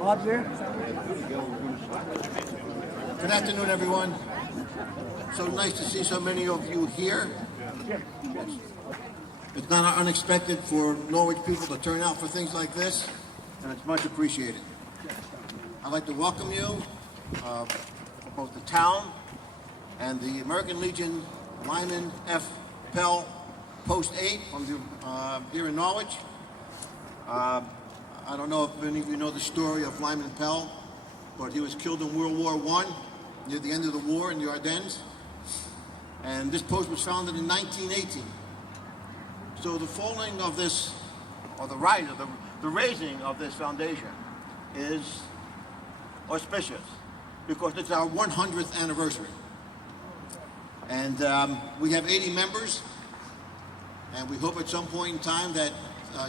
Bob's here. Good afternoon, everyone. So nice to see so many of you here. It's not unexpected for Norwich people to turn out for things like this, and it's much appreciated. I'd like to welcome you, both the town and the American Legion Lyman F. Pell Post 8 from here in Norwich. I don't know if any of you know the story of Lyman Pell, but he was killed in World War I near the end of the war in the Ardennes. And this post was founded in 1918. So the folding of this, or the raising of this foundation is auspicious because it's our 100th anniversary. And we have 80 members, and we hope at some point in time that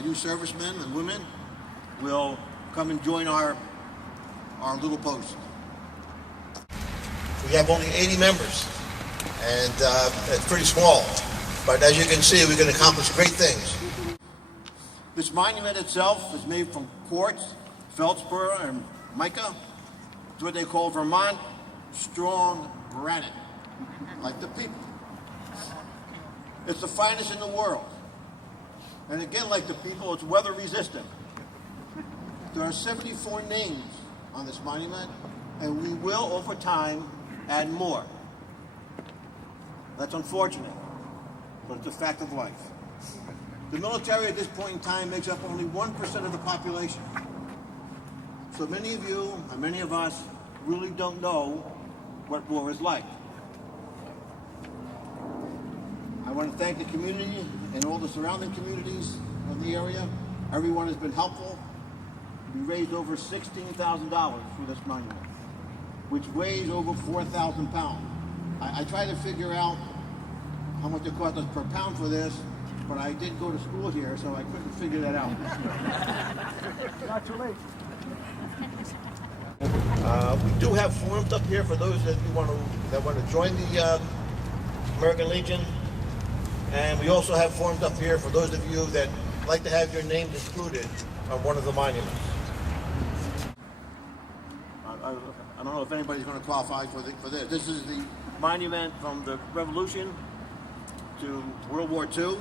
you servicemen and women will come and join our little post. We have only 80 members, and it's pretty small. But as you can see, we can accomplish great things. This monument itself is made from quartz, feldspar, and mica. It's what they call Vermont strong granite, like the people. It's the finest in the world. And again, like the people, it's weather resistant. There are 74 names on this monument, and we will, over time, add more. That's unfortunate, but it's a fact of life. The military at this point in time makes up only 1% of the population. So many of you, and many of us, really don't know what war is like. I want to thank the community and all the surrounding communities in the area. Everyone has been helpful. We raised over $16,000 for this monument, which weighs over 4,000 pounds. I tried to figure out how much it cost us per pound for this, but I did go to school here, so I couldn't figure that out. Not too late. We do have forms up here for those that want to join the American Legion, and we also have forms up here for those of you that like to have your names included on one of the monuments. I don't know if anybody's going to qualify for this. This is the monument from the Revolution to World War II.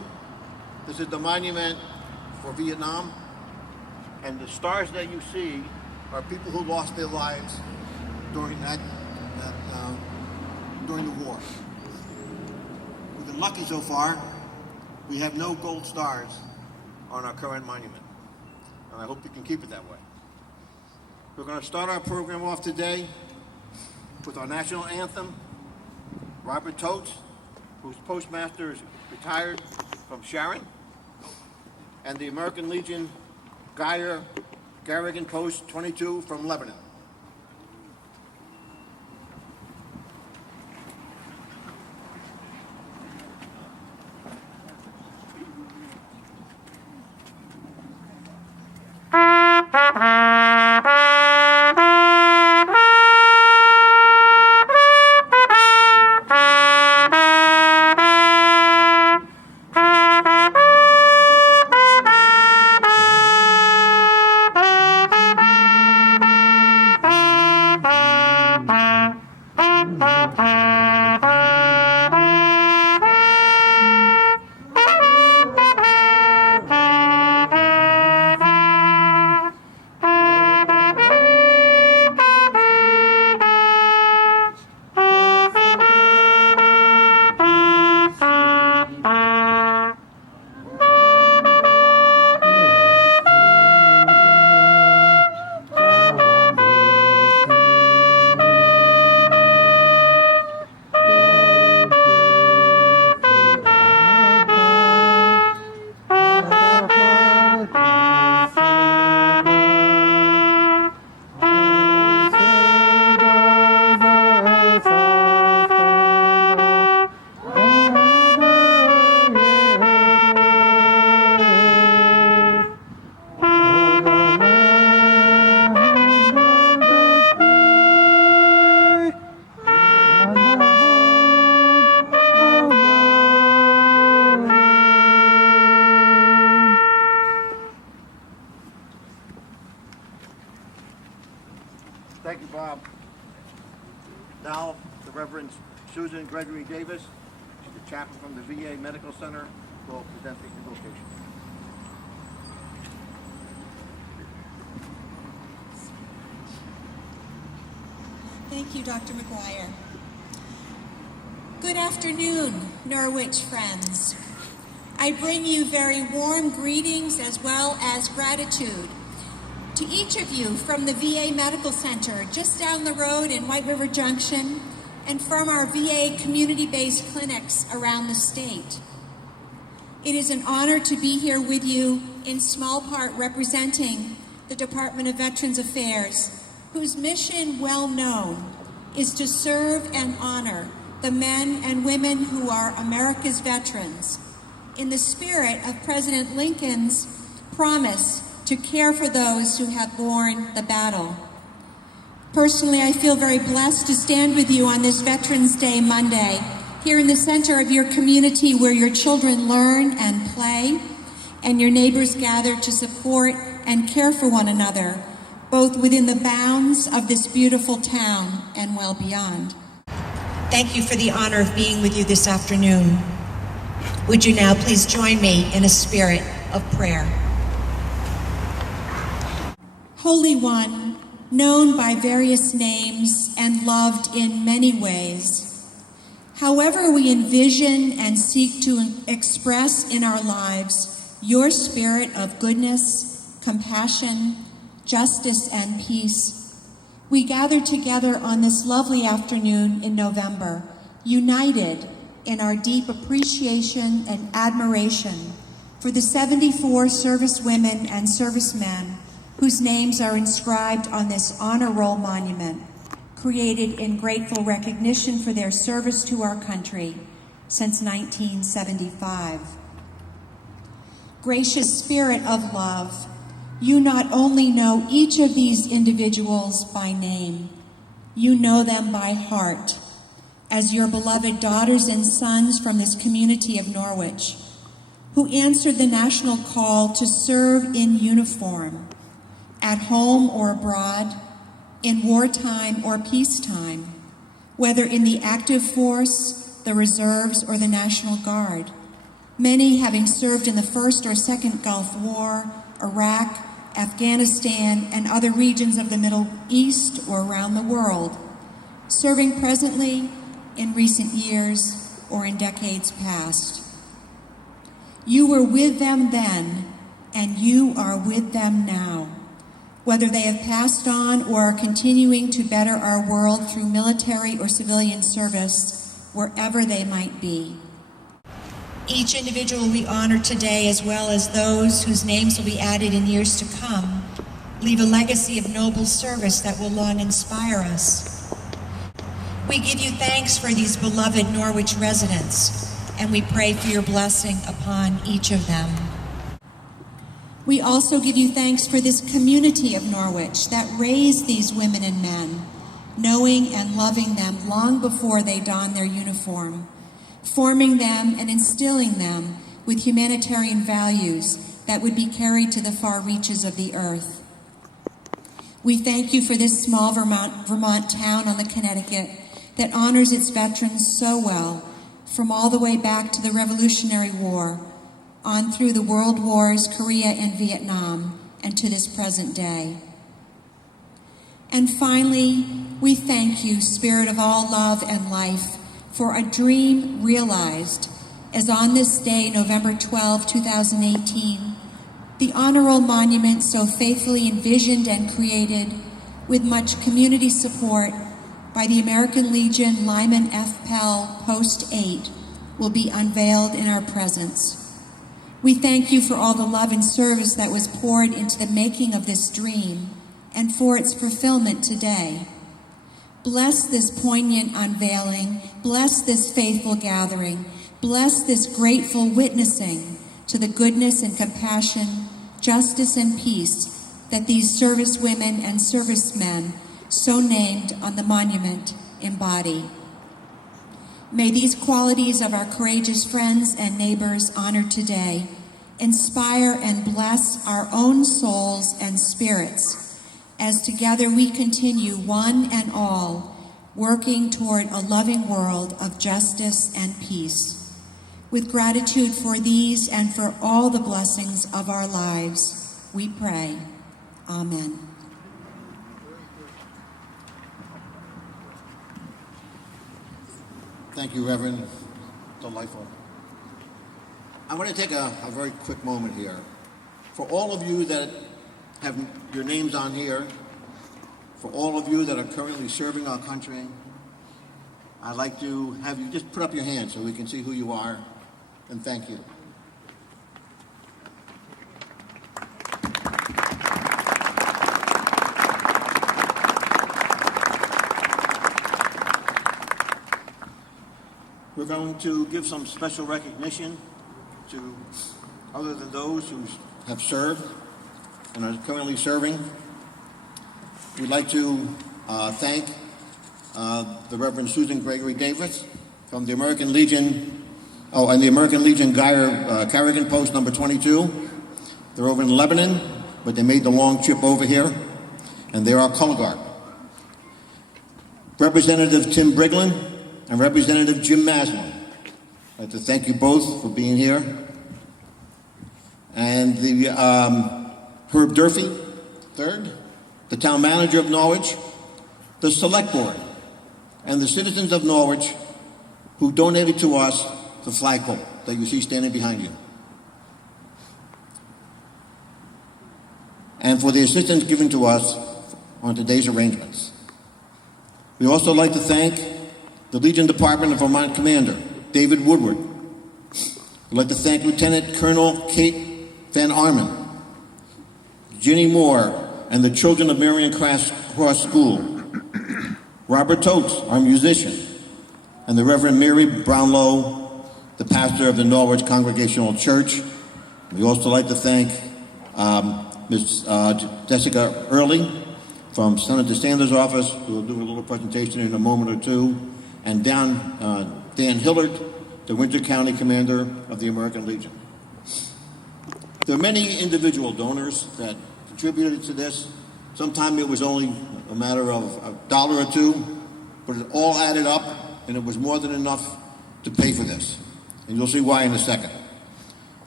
This is the monument for Vietnam. And the stars that you see are people who lost their lives during during the war. We've been lucky so far. We have no gold stars on our current monument. And I hope you can keep it that way. We're going to start our program off today with our national anthem. Robert Totes, whose postmaster is retired from Sharon, and the American Legion Garrigan Post 22 from Lebanon. Thank you, Bob. Now, the Reverend Susan Gregory Davis, she's the chaplain from the VA Medical Center, will present the invocation. Thank you, Dr. Maguire. Good afternoon, Norwich friends. I bring you very warm greetings as well as gratitude to each of you from the VA Medical Center just down the road in White River Junction and from our VA community-based clinics around the state. It is an honor to be here with you in small part representing the Department of Veterans Affairs, whose mission, well known, is to serve and honor the men and women who are America's veterans in the spirit of President Lincoln's promise to care for those who have borne the battle. Personally, I feel very blessed to stand with you on this Veterans Day Monday, here in the center of your community where your children learn and play, and your neighbors gather to support and care for one another, both within the bounds of this beautiful town and well beyond. Thank you for the honor of being with you this afternoon. Would you now please join me in a spirit of prayer? Holy One, known by various names and loved in many ways, however we envision and seek to express in our lives your spirit of goodness, compassion, justice, and peace, we gather together on this lovely afternoon in November, united in our deep appreciation and admiration for the 74 servicewomen and servicemen whose names are inscribed on this honor roll monument, created in grateful recognition for their service to our country since 1975. Gracious Spirit of love, you not only know each of these individuals by name, you know them by heart, as your beloved daughters and sons from this community of Norwich, who answered the national call to serve in uniform, at home or abroad, in wartime or peacetime, whether in the active force, the reserves, or the National Guard, many having served in the First or Second Gulf War, Iraq, Afghanistan, and other regions of the Middle East or around the world, serving presently, in recent years, or in decades past. You were with them then, and you are with them now, whether they have passed on or are continuing to better our world through military or civilian service, wherever they might be. Each individual we honor today, as well as those whose names will be added in years to come, leave a legacy of noble service that will long inspire us. We give you thanks for these beloved Norwich residents, and we pray for your blessing upon each of them. We also give you thanks for this community of Norwich that raised these women and men, knowing and loving them long before they donned their uniform, forming them and instilling them with humanitarian values that would be carried to the far reaches of the earth. We thank you for this small Vermont town on the Connecticut that honors its veterans so well, from all the way back to the Revolutionary War, on through the World Wars, Korea and Vietnam, and to this present day. And finally, we thank you, Spirit of all love and life, for a dream realized, as on this day, November 12, 2018, the Honor Roll Monument, so faithfully envisioned and created with much community support by the American Legion Lyman F. Pell Post 8, will be unveiled in our presence. We thank you for all the love and service that was poured into the making of this dream and for its fulfillment today. Bless this poignant unveiling, bless this faithful gathering, bless this grateful witnessing to the goodness and compassion, justice and peace that these servicewomen and servicemen, so named on the monument, embody. May these qualities of our courageous friends and neighbors honored today inspire and bless our own souls and spirits as together we continue, one and all, working toward a loving world of justice and peace. With gratitude for these and for all the blessings of our lives, we pray. Amen. Thank you, Reverend. Delightful. I want to take a very quick moment here. For all of you that have your names on here, for all of you that are currently serving our country, I'd like to have you just put up your hands so we can see who you are, and thank you. We're going to give some special recognition to other than those who have served and are currently serving. We'd like to thank the Reverend Susan Gregory Davis from the American Legion, and the American Legion Guyer Carrigan Post number 22. They're over in Lebanon, but they made the long trip over here, and they're our color guard. Representative Tim Briglin and Representative Jim Maslin. I'd like to thank you both for being here. And the Herb Durfee, third, the town manager of Norwich, the select board, and the citizens of Norwich who donated to us the flagpole that you see standing behind you. And for the assistance given to us on today's arrangements. We also like to thank the Legion Department of Vermont Commander, David Woodward. We'd like to thank Lieutenant Colonel Kate Van Armen, Ginny Moore, and the children of Marion Cross School, Robert Totes, our musician, and the Reverend Mary Brownlow, the pastor of the Norwich Congregational Church. We'd also like to thank Ms. Jessica Early from Senator Sanders' office, who will do a little presentation in a moment or two, and Dan Hillard, the Winter County Commander of the American Legion. There are many individual donors that contributed to this. Sometimes it was only a matter of $1 or $2, but it all added up, and it was more than enough to pay for this. And you'll see why in a second.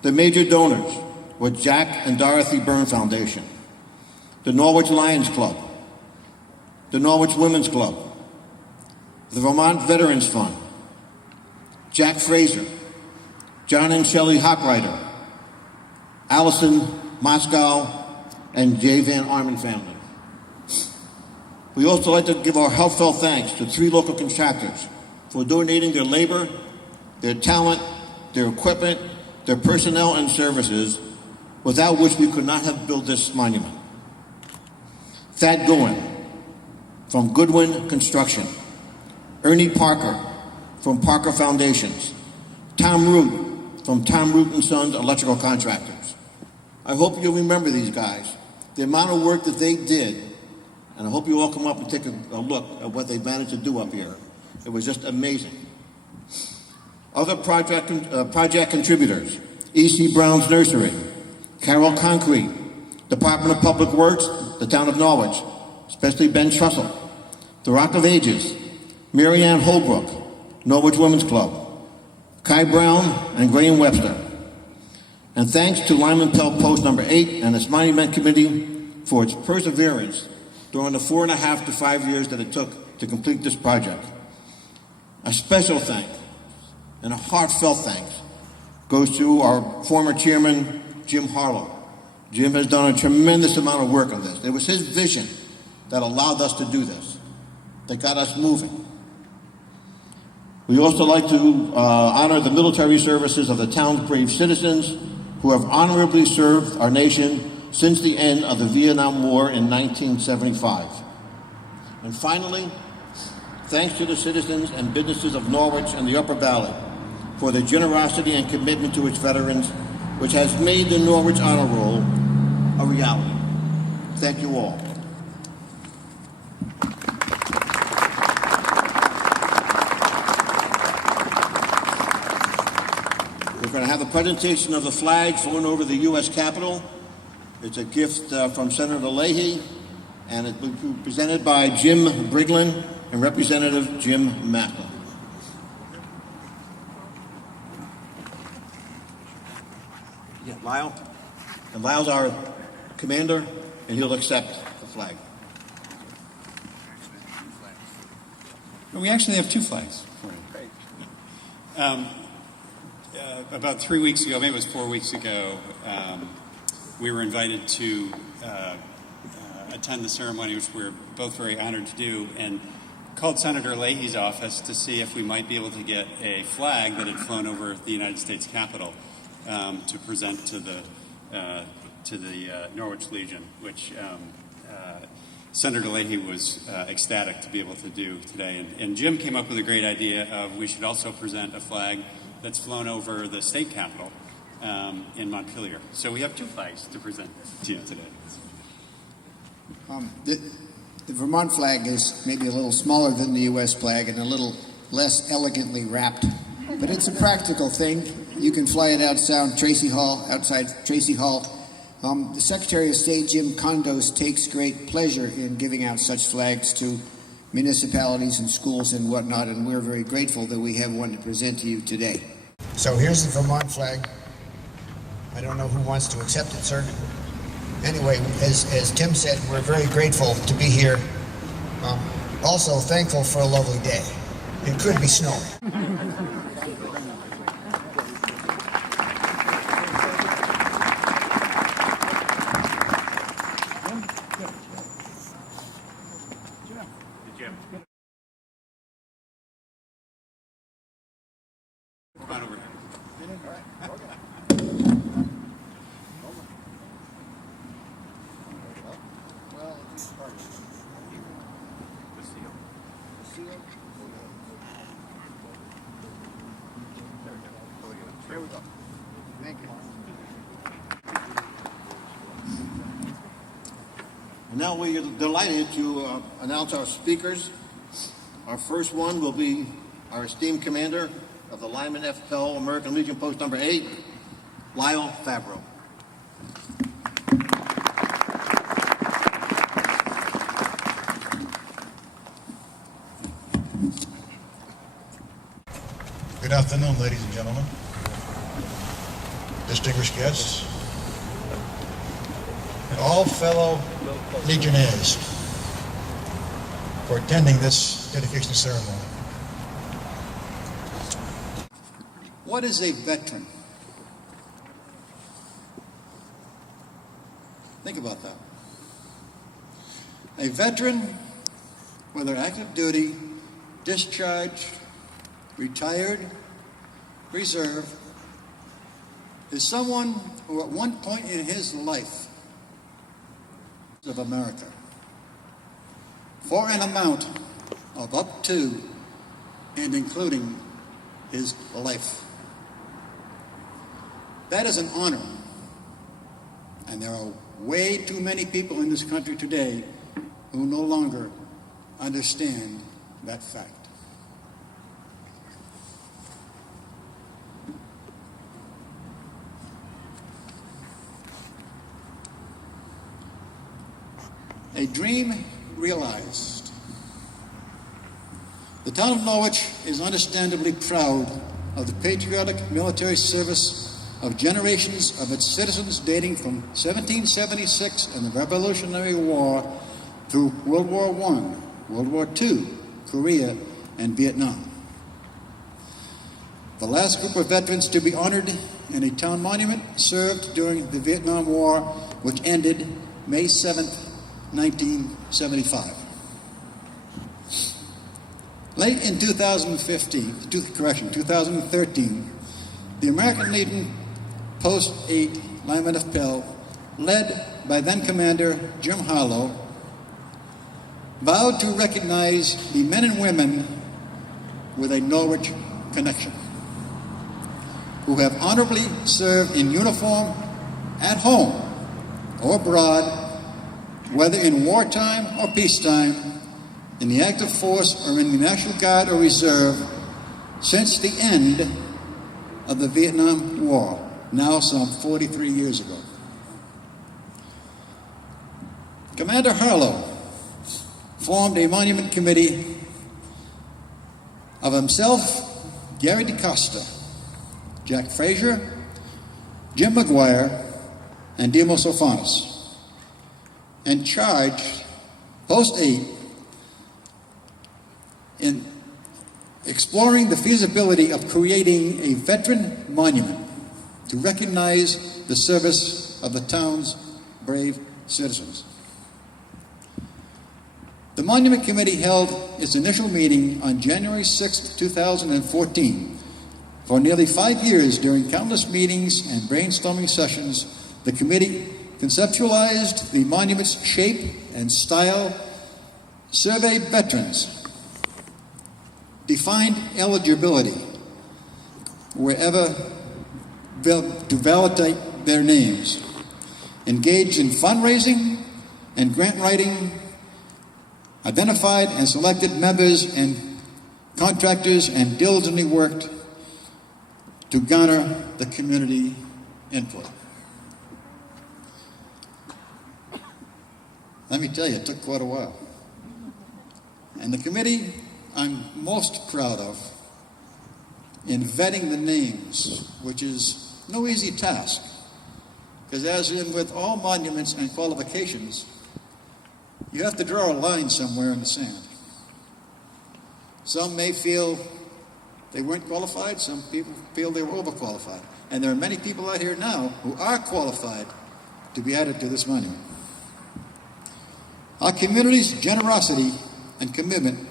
The major donors were Jack and Dorothy Byrne Foundation, the Norwich Lions Club, the Norwich Women's Club, the Vermont Veterans Fund, Jack Fraser, John and Shelley Hockreiter, Allison Moscow, and Jay Van Armen family. We also like to give our heartfelt thanks to 3 local contractors for donating their labor, their talent, their equipment, their personnel and services, without which we could not have built this monument. Thad Goen from Goodwin Construction, Ernie Parker from Parker Foundations, Tom Root from Tom Root and Sons Electrical Contractors. I hope you'll remember these guys, the amount of work that they did, and I hope you all come up and take a look at what they managed to do up here. It was just amazing. Other project contributors, E.C. Brown's Nursery, Carroll Concrete, Department of Public Works, the town of Norwich, especially Ben Trussell, the Rock of Ages, Mary Ann Holbrook, Norwich Women's Club, Kai Brown, and Graham Webster. And thanks to Lyman Pell Post number 8 and its Monument Committee for its perseverance during the 4.5 to 5 years that it took to complete this project. A special thanks and a heartfelt thanks goes to our former chairman, Jim Harlow. Jim has done a tremendous amount of work on this. It was his vision that allowed us to do this, that got us moving. We also like to honor the military services of the town's brave citizens who have honorably served our nation since the end of the Vietnam War in 1975. And finally, thanks to the citizens and businesses of Norwich and the Upper Valley for their generosity and commitment to its veterans, which has made the Norwich Honor Roll a reality. Thank you all. We're going to have a presentation of the flag flown over the U.S. Capitol. It's a gift from Senator Leahy, and it will be presented by Jim Briglin and Representative Jim Macklin. Yeah, Lyle. And Lyle's our commander, and he'll accept the flag. We actually have two flags. About 3 weeks ago, maybe it was 4 weeks ago, we were invited to attend the ceremony, which we're both very honored to do, and called Senator Leahy's office to see if we might be able to get a flag that had flown over the United States Capitol to present to the Norwich Legion, which Senator Leahy was ecstatic to be able to do today. And Jim came up with a great idea of we should also present a flag that's flown over the state capitol in Montpelier. So we have two flags to present to you today. The Vermont flag is maybe a little smaller than the U.S. flag and a little less elegantly wrapped, but it's a practical thing. You can fly it outside Tracy Hall. The Secretary of State, Jim Condos, takes great pleasure in giving out such flags to municipalities and schools and whatnot, and we're very grateful that we have one to present to you today. So here's the Vermont flag. I don't know who wants to accept it, sir. Anyway, as Tim said, we're very grateful to be here. Also thankful for a lovely day. It could be snowing. Here we go. Thank you. And now we are delighted to announce our speakers. Our first one will be our esteemed commander of the Lyman F. Pell, American Legion Post number 8, Lyle Favreau. Good afternoon, ladies and gentlemen, distinguished guests, and all fellow Legionnaires for attending this dedication ceremony. What is a veteran? Think about that. A veteran, whether active duty, discharged, retired, reserve, is someone who at one point in his life of America, for an amount of up to and including his life. That is an honor. And there are way too many people in this country today who no longer understand that fact. A dream realized. The town of Norwich is understandably proud of the patriotic military service of generations of its citizens dating from 1776 and the Revolutionary War through World War I, World War II, Korea, and Vietnam. The last group of veterans to be honored in a town monument served during the Vietnam War, which ended May 7th, 1975. Late in 2013, the American Legion Post 8 Lyman F. Pell, led by then Commander Jim Harlow, vowed to recognize the men and women with a Norwich connection, who have honorably served in uniform at home or abroad, whether in wartime or peacetime, in the active force or in the National Guard or Reserve, since the end of the Vietnam War, now some 43 years ago. Commander Harlow formed a monument committee of himself, Gary Degasta, Jack Fraser, Jim Maguire, and Demo Sofronas, and charged Post 8 in exploring the feasibility of creating a veteran monument to recognize the service of the town's brave citizens. The Monument Committee held its initial meeting on January 6, 2014. For nearly 5 years, during countless meetings and brainstorming sessions, the committee conceptualized the monument's shape and style, surveyed veterans, defined eligibility wherever to validate their names, engaged in fundraising and grant writing, identified and selected members and contractors, and diligently worked to garner the community input. Let me tell you, it took quite a while. And the committee I'm most proud of in vetting the names, which is no easy task, because as in with all monuments and qualifications, you have to draw a line somewhere in the sand. Some may feel they weren't qualified, some people feel they were overqualified. And there are many people out here now who are qualified to be added to this monument. Our community's generosity and commitment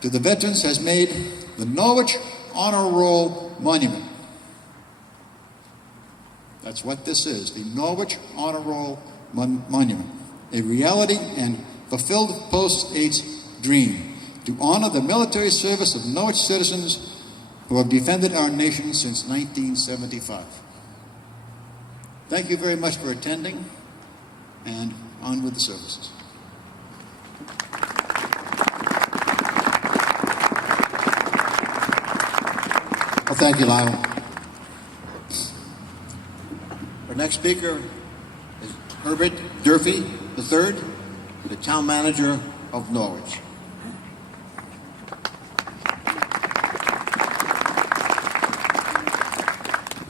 to the veterans has made the Norwich Honor Roll Monument. That's what this is, the Norwich Honor Roll Monument. A reality and fulfilled Post 8's dream to honor the military service of Norwich citizens who have defended our nation since 1975. Thank you very much for attending, and on with the services. Well, thank you, Lyle. Our next speaker is Herbert Durfee III, the town manager of Norwich.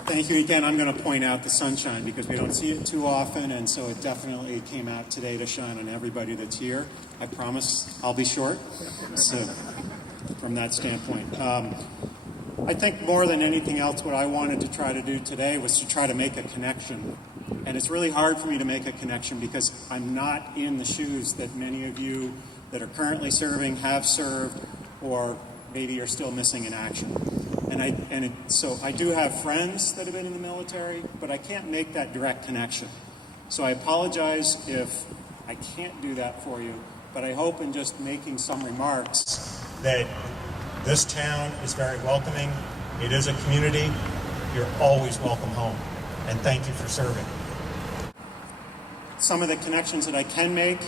Thank you again. I'm going to point out the sunshine because we don't see it too often, and so it definitely came out today to shine on everybody that's here. I promise I'll be short, so from that standpoint. I think more than anything else, what I wanted to try to do today was to try to make a connection. And it's really hard for me to make a connection because I'm not in the shoes that many of you that are currently serving, have served, or maybe are still missing in action. So I do have friends that have been in the military, but I can't make that direct connection. So I apologize if I can't do that for you, but I hope in just making some remarks that this town is very welcoming. It is a community. You're always welcome home. And thank you for serving. Some of the connections that I can make,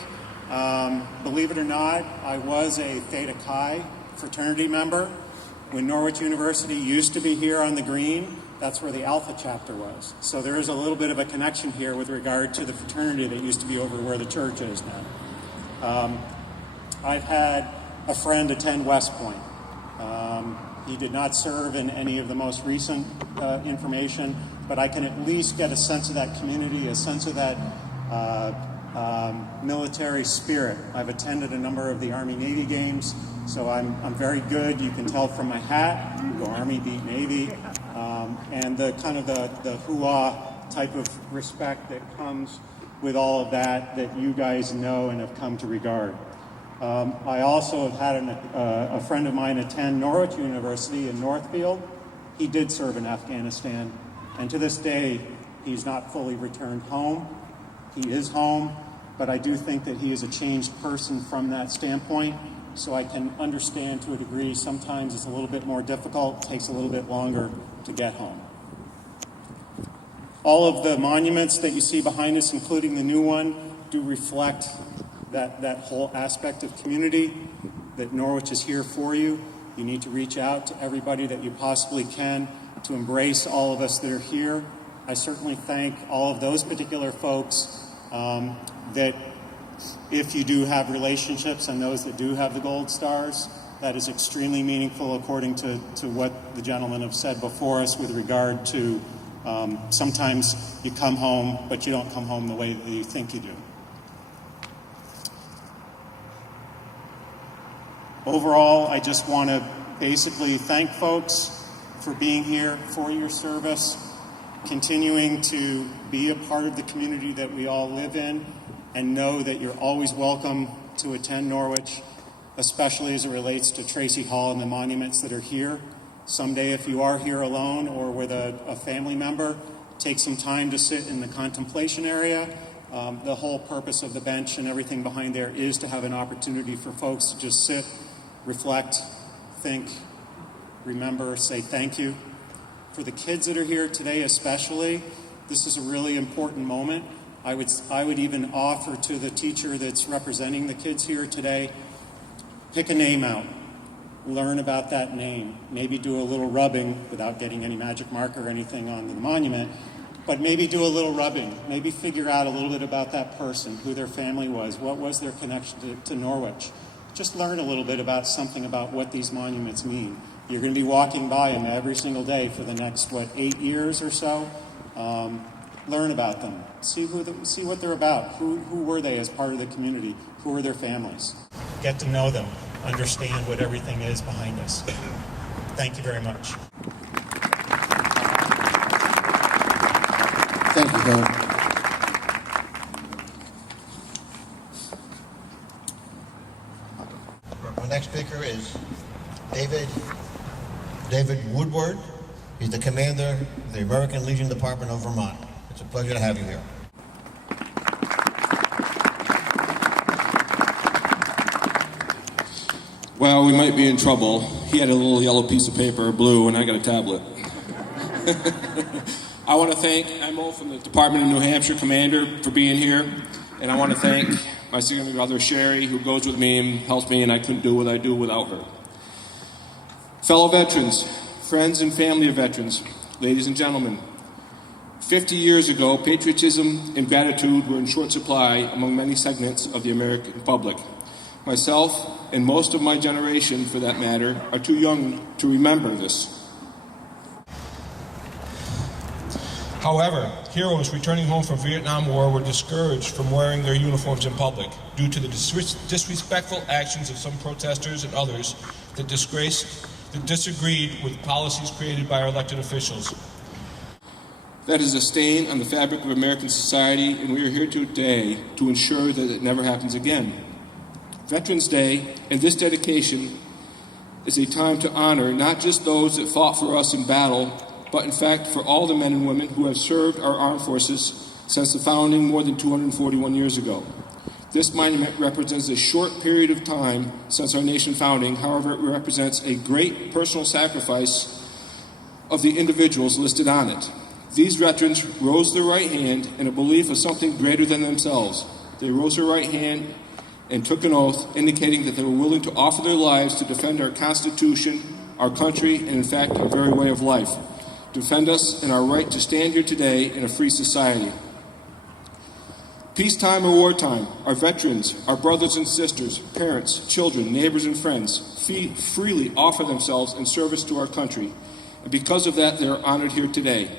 believe it or not, I was a Theta Chi fraternity member. When Norwich University used to be here on the green, that's where the Alpha chapter was. So there is a little bit of a connection here with regard to the fraternity that used to be over where the church is now. I've had a friend attend West Point. He did not serve in any of the most recent information, but I can at least get a sense of that community, a sense of that military spirit. I've attended a number of the Army-Navy games, so I'm very good. You can tell from my hat, go Army, beat Navy, and the kind of the hoo-ah type of respect that comes with all of that you guys know and have come to regard. I also have had a friend of mine attend Norwich University in Northfield. He did serve in Afghanistan, and to this day, he's not fully returned home. He is home, but I do think that he is a changed person from that standpoint, so I can understand to a degree sometimes it's a little bit more difficult, takes a little bit longer to get home. All of the monuments that you see behind us, including the new one, do reflect that whole aspect of community, that Norwich is here for you. You need to reach out to everybody that you possibly can to embrace all of us that are here. I certainly thank all of those particular folks that If you do have relationships and those that do have the gold stars, that is extremely meaningful according to what the gentlemen have said before us with regard to sometimes you come home, but you don't come home the way that you think you do. Overall, I just want to basically thank folks for being here, for your service, continuing to be a part of the community that we all live in, and know that you're always welcome to attend Norwich, especially as it relates to Tracy Hall and the monuments that are here. Someday, if you are here alone or with a family member, take some time to sit in the contemplation area. The whole purpose of the bench and everything behind there is to have an opportunity for folks to just sit, reflect, think, remember, say thank you. For the kids that are here today especially, this is a really important moment. I would even offer to the teacher that's representing the kids here today, pick a name out. Learn about that name. Maybe do a little rubbing without getting any magic marker or anything on the monument, but maybe do a little rubbing. Maybe figure out a little bit about that person, who their family was, what was their connection to Norwich. Just learn a little bit about something about what these monuments mean. You're going to be walking by them every single day for the next, 8 years or so. Learn about them. See what they're about. Who were they as part of the community? Who were their families? Get to know them. Understand what everything is behind us. Thank you very much. Thank you, Bill. Our next speaker is David Woodward. He's the commander of the American Legion Department of Vermont. It's a pleasure to have you here. Well, we might be in trouble. He had a little yellow piece of paper, blue, and I got a tablet. I want to thank Emil from the Department of New Hampshire Commander for being here. And I want to thank my significant brother, Sherry, who goes with me and helps me, and I couldn't do what I do without her. Fellow veterans, friends and family of veterans, ladies and gentlemen, 50 years ago, patriotism and gratitude were in short supply among many segments of the American public. Myself, and most of my generation, for that matter, are too young to remember this. However, heroes returning home from Vietnam War were discouraged from wearing their uniforms in public due to the disrespectful actions of some protesters and others that disagreed with policies created by our elected officials. That is a stain on the fabric of American society, and we are here today to ensure that it never happens again. Veterans Day and this dedication is a time to honor not just those that fought for us in battle, but in fact for all the men and women who have served our armed forces since the founding more than 241 years ago. This monument represents a short period of time since our nation founding. However, it represents a great personal sacrifice of the individuals listed on it. These veterans rose their right hand in a belief of something greater than themselves. They rose their right hand and took an oath indicating that they were willing to offer their lives to defend our Constitution, our country, and in fact, our very way of life. Defend us in our right to stand here today in a free society. Peacetime or wartime, our veterans, our brothers and sisters, parents, children, neighbors, and friends freely offer themselves in service to our country. And because of that, they are honored here today.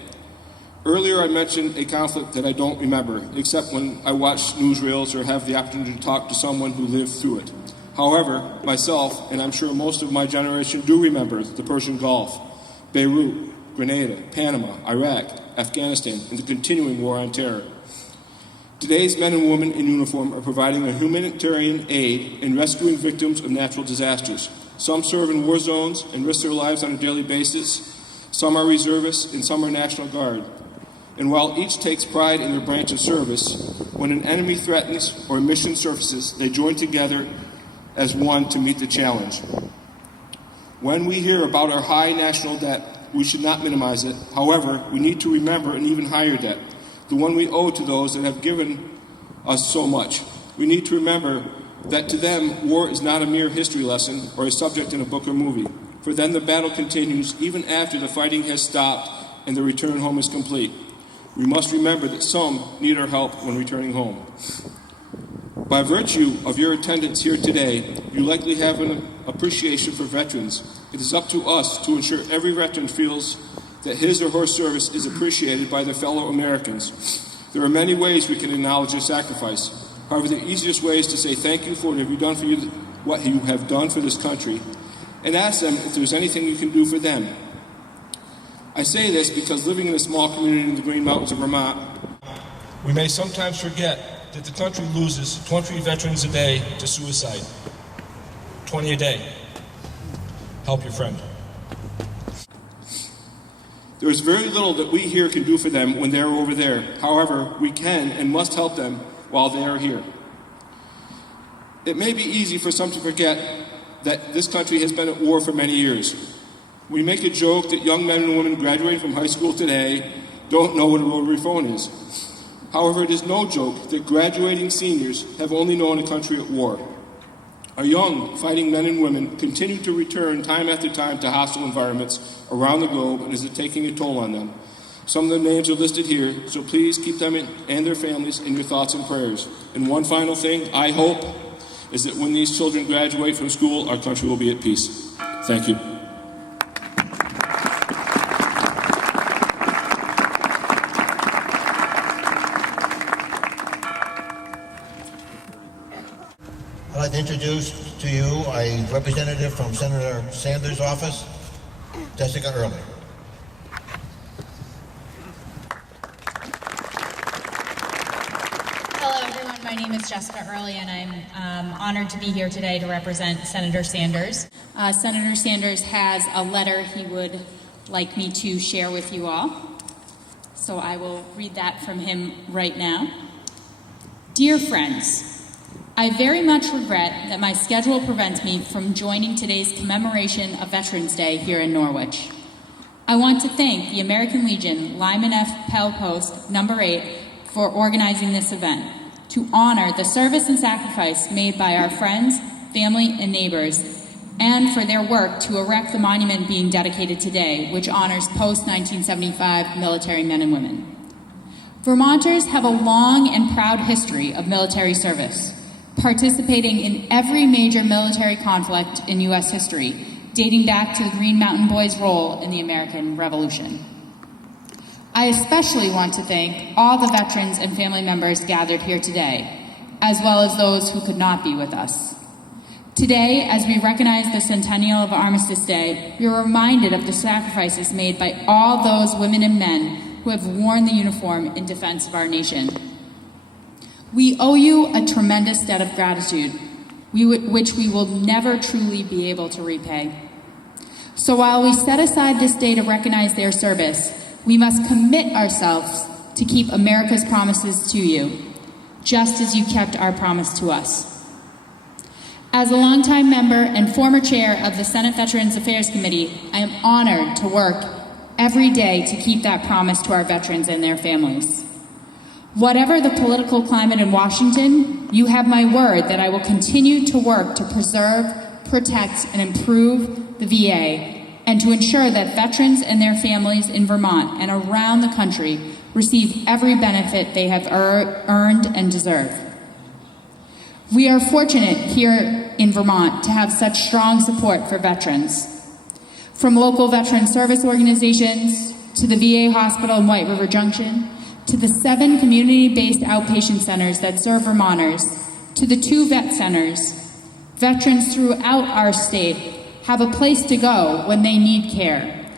Earlier I mentioned a conflict that I don't remember, except when I watch newsreels or have the opportunity to talk to someone who lived through it. However, myself, and I'm sure most of my generation do remember the Persian Gulf, Beirut, Grenada, Panama, Iraq, Afghanistan, and the continuing war on terror. Today's men and women in uniform are providing a humanitarian aid in rescuing victims of natural disasters. Some serve in war zones and risk their lives on a daily basis. Some are reservists and some are National Guard. And while each takes pride in their branch of service, when an enemy threatens or a mission surfaces, they join together as one to meet the challenge. When we hear about our high national debt, we should not minimize it. However, we need to remember an even higher debt, the one we owe to those that have given us so much. We need to remember that to them, war is not a mere history lesson or a subject in a book or movie. For then the battle continues even after the fighting has stopped and the return home is complete. We must remember that some need our help when returning home. By virtue of your attendance here today, you likely have an appreciation for veterans. It is up to us to ensure every veteran feels that his or her service is appreciated by their fellow Americans. There are many ways we can acknowledge their sacrifice. However, the easiest way is to say thank you for what you have done for this country, and ask them if there's anything you can do for them. I say this because living in a small community in the Green Mountains of Vermont, we may sometimes forget that the country loses 20 veterans a day to suicide. 20 a day. Help your friend. There is very little that we here can do for them when they are over there. However, we can and must help them while they are here. It may be easy for some to forget that this country has been at war for many years. We make a joke that young men and women graduating from high school today don't know what a rotary phone is. However, it is no joke that graduating seniors have only known a country at war. Our young fighting men and women continue to return time after time to hostile environments around the globe, and is it taking a toll on them? Some of the names are listed here, so please keep them and their families in your thoughts and prayers. And one final thing, I hope, is that when these children graduate from school, our country will be at peace. Thank you. I'd like to introduce to you a representative from Senator Sanders' office, Jessica Early. Hello, everyone. My name is Jessica Early, and I'm honored to be here today to represent Senator Sanders. Senator Sanders has a letter he would like me to share with you all. So I will read that from him right now. Dear friends, I very much regret that my schedule prevents me from joining today's commemoration of Veterans Day here in Norwich. I want to thank the American Legion Lyman F. Pell Post number 8 for organizing this event to honor the service and sacrifice made by our friends, family, and neighbors, and for their work to erect the monument being dedicated today, which honors post-1975 military men and women. Vermonters have a long and proud history of military service, participating in every major military conflict in U.S. history, dating back to the Green Mountain Boys' role in the American Revolution. I especially want to thank all the veterans and family members gathered here today, as well as those who could not be with us. Today, as we recognize the centennial of Armistice Day, we are reminded of the sacrifices made by all those women and men who have worn the uniform in defense of our nation. We owe you a tremendous debt of gratitude, which we will never truly be able to repay. So while we set aside this day to recognize their service, we must commit ourselves to keep America's promises to you, just as you kept our promise to us. As a longtime member and former chair of the Senate Veterans Affairs Committee, I am honored to work every day to keep that promise to our veterans and their families. Whatever the political climate in Washington, you have my word that I will continue to work to preserve, protect, and improve the VA, and to ensure that veterans and their families in Vermont and around the country receive every benefit they have earned and deserve. We are fortunate here in Vermont to have such strong support for veterans. From local veteran service organizations, to the VA hospital in White River Junction, to the 7 community-based outpatient centers that serve Vermonters, to the 2 vet centers, veterans throughout our state have a place to go when they need care,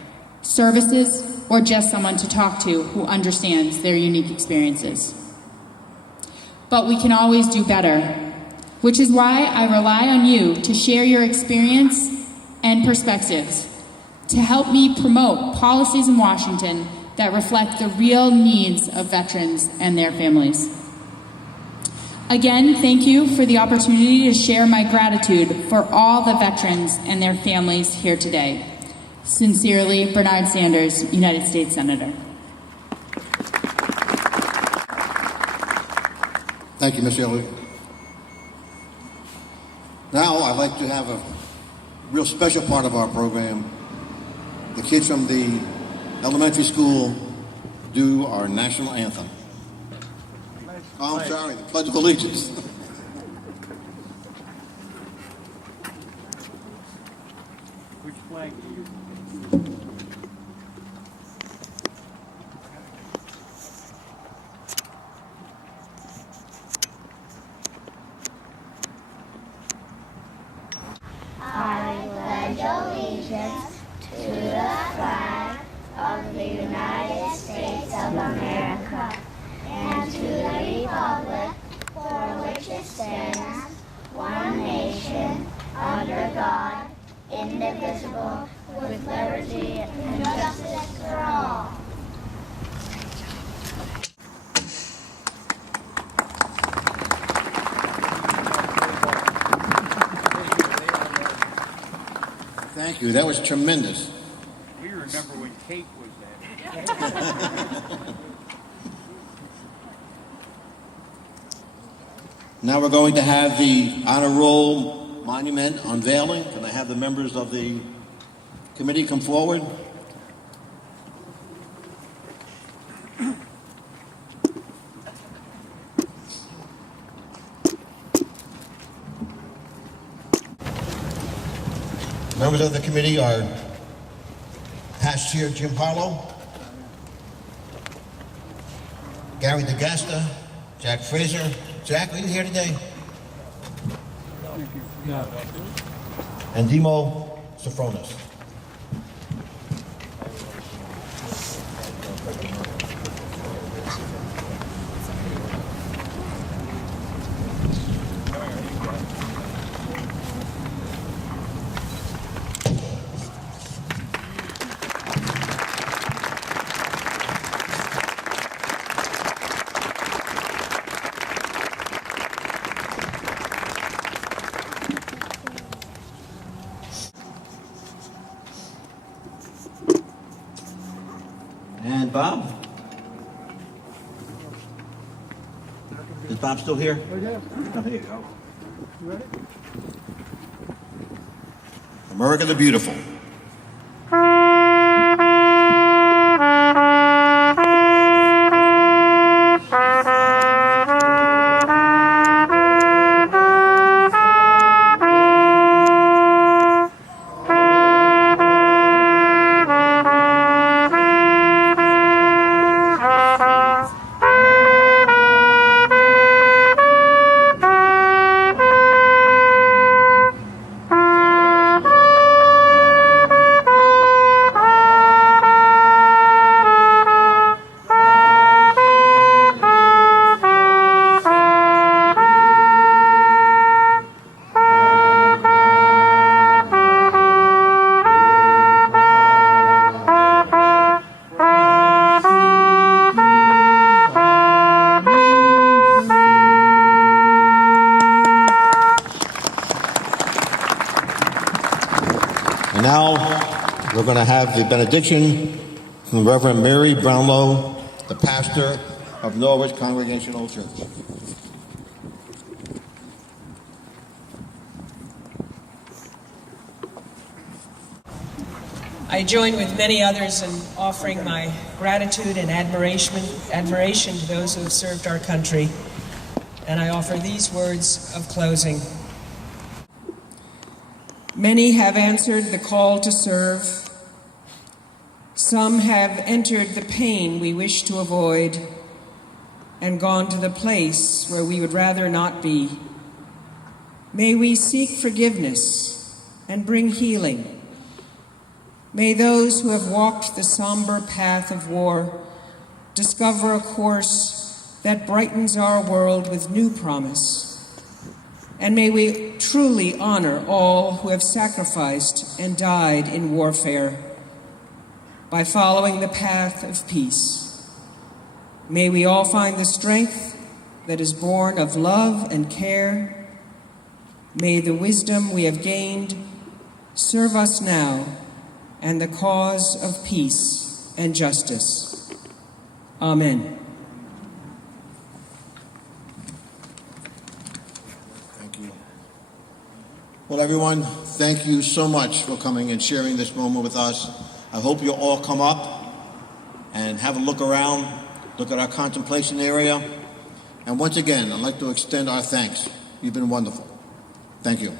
services, or just someone to talk to who understands their unique experiences. But we can always do better, which is why I rely on you to share your experience and perspectives to help me promote policies in Washington that reflect the real needs of veterans and their families. Again, thank you for the opportunity to share my gratitude for all the veterans and their families here today. Sincerely, Bernard Sanders, United States Senator. Thank you, Ms. Early. Now, I'd like to have a real special part of our program. The kids from the elementary school do our national anthem. Oh, I'm sorry, the Pledge of Allegiance. Thank you. I pledge allegiance to the flag of the United States of America and to the republic for which it stands, one nation, under God, indivisible, with liberty and justice for all. Thank you. That was tremendous. We remember when Kate was there. Now we're going to have the honor roll monument unveiling. Can I have the members of the committee come forward? Members of the committee are past Chair Jim Harlow, Gary Degasta, Jack Fraser. Jack, are you here today? No. And Demo Sofronas. And Bob? Is Bob still here? Oh, there you go. You ready? America the Beautiful. And now we're going to have the benediction from Reverend Mary Brownlow, the pastor of Norwich Congregational Church. I join with many others in offering my gratitude and admiration to those who have served our country, and I offer these words of closing. Many have answered the call to serve. Some have entered the pain we wish to avoid and gone to the place where we would rather not be. May we seek forgiveness and bring healing. May those who have walked the somber path of war discover a course that brightens our world with new promise. And may we truly honor all who have sacrificed and died in warfare by following the path of peace. May we all find the strength that is born of love and care. May the wisdom we have gained serve us now and the cause of peace and justice. Amen. Thank you. Well, everyone, thank you so much for coming and sharing this moment with us. I hope you'll all come up and have a look around, look at our contemplation area. And once again, I'd like to extend our thanks. You've been wonderful. Thank you.